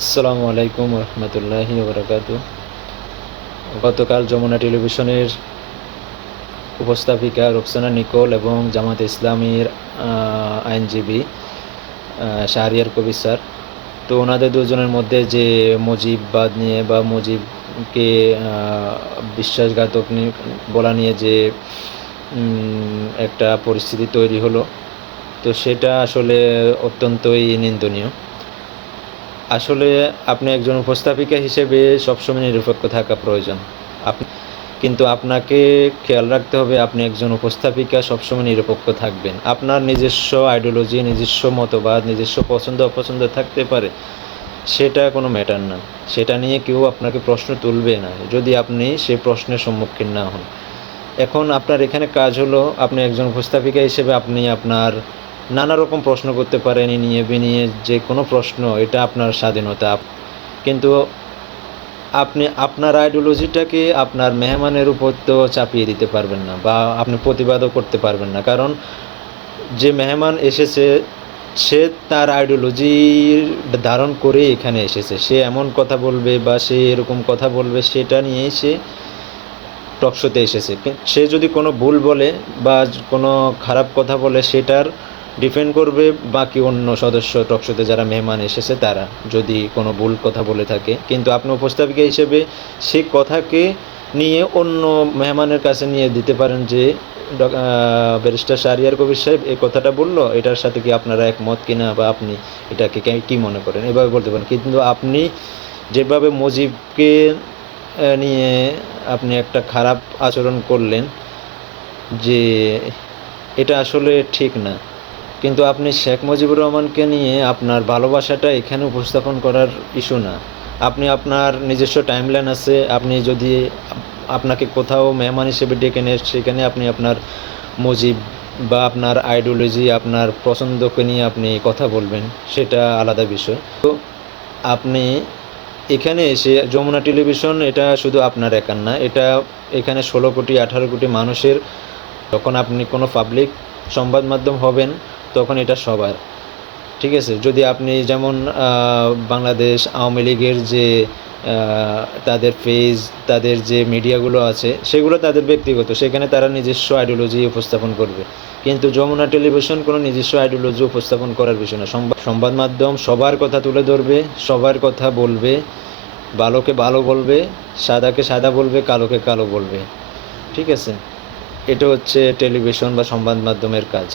আসসালামু আলাইকুম রহমতুল্লাহি ওবরাকাতু। গতকাল যমুনা টেলিভিশনের উপস্থাপিকা রোকসানা নিকোল এবং জামাতে ইসলামীর আইনজীবী শাহরিয়ার কবির স্যার, তো ওনাদের দুজনের মধ্যে যে মুজিববাদ নিয়ে বা মুজিবকে বিশ্বাসঘাতক বলা নিয়ে যে একটা পরিস্থিতি তৈরি হলো, তো সেটা আসলে অত্যন্তই নিন্দনীয়। আসলে আপনি একজন উপস্থাপিকা হিসেবে সবসময় নিরপেক্ষ থাকা প্রয়োজন। কিন্তু আপনাকে খেয়াল রাখতে হবে আপনি একজন উপস্থাপিকা সবসময় নিরপেক্ষ থাকবেন। আপনার নিজস্ব আইডিওলজি, নিজস্ব মতবাদ, নিজস্ব পছন্দ অপছন্দ থাকতে পারে, সেটা কোনো ম্যাটার না। সেটা নিয়ে কেউ আপনাকে প্রশ্ন তুলবে না যদি আপনি সেই প্রশ্নের সম্মুখীন না হন। এখন আপনার এখানে কাজ হলো, আপনি একজন উপস্থাপিকা হিসেবে আপনি আপনার নানা রকম প্রশ্ন করতে পারেন, নিয়ে বিনিয়ে যে কোনো প্রশ্ন, এটা আপনার স্বাধীনতা। কিন্তু আপনি আপনার আইডিওলজিটাকে আপনার মেহমানের উপর তো চাপিয়ে দিতে পারবেন না, বা আপনি প্রতিবাদও করতে পারবেন না। কারণ যে মেহমান এসেছে, সে তার আইডিওলজি ধারণ করে এখানে এসেছে। সে এমন কথা বলবে বা সে এরকম কথা বলবে, সেটা নিয়েই সে টকশোতে এসেছে। সে যদি কোনো ভুল বলে বা কোনো খারাপ কথা বলে, সেটার ডিফেন্ড করবে বাকি অন্য সদস্য, টকশোতে যারা মেহমান এসেছে তারা, যদি কোনো ভুল কথা বলে থাকে। কিন্তু আপনি উপস্থাপিকা হিসেবে সেই কথাকে নিয়ে অন্য মেহমানের কাছে নিয়ে দিতে পারেন যে ব্যারিস্টার শাহরিয়ার কবির সাহেব এই কথাটা বললো, এটার সাথে কি আপনারা একমত কিনা, বা আপনি এটাকে কী মনে করেন, এভাবে বলতে পারেন। কিন্তু আপনি যেভাবে মুজিবকে নিয়ে আপনি একটা খারাপ আচরণ করলেন, যে এটা আসলে ঠিক না। কিন্তু আপনি শেখ মুজিবুর রহমানকে নিয়ে আপনার ভালোবাসাটা এখানে উপস্থাপন করার ইস্যু না। আপনি আপনার নিজস্ব টাইমলাইন আছে। আপনি যদি আপনাকে কোথাও মেহমান হিসেবে ডেকে নেয়, সেখানে আপনি আপনার মুজিব বা আপনার আইডিওলজি, আপনার পছন্দকে নিয়ে আপনি কথা বলবেন, সেটা আলাদা বিষয়। তো আপনি এখানে এসে যমুনা টেলিভিশন, এটা শুধু আপনার একার না, এটা এখানে 16 কোটি 18 কোটি মানুষের। যখন আপনি কোনো পাবলিক সংবাদ মাধ্যম হবেন, তখন এটা সবার, ঠিক আছে। যদি আপনি যেমন বাংলাদেশ আওয়ামী লীগের যে তাদের পেজ, তাদের যে মিডিয়াগুলো আছে, সেগুলো তাদের ব্যক্তিগত, সেখানে তারা নিজস্ব আইডিওলজি উপস্থাপন করবে। কিন্তু যমুনা টেলিভিশন কোনো নিজস্ব আইডিওলজি উপস্থাপন করার বিষয় না। সংবাদ মাধ্যম সবার কথা তুলে ধরবে, সবার কথা বলবে, ভালোকে ভালো বলবে, সাদাকে সাদা বলবে, কালোকে কালো বলবে, ঠিক আছে। এটা হচ্ছে টেলিভিশন বা সংবাদ মাধ্যমের কাজ।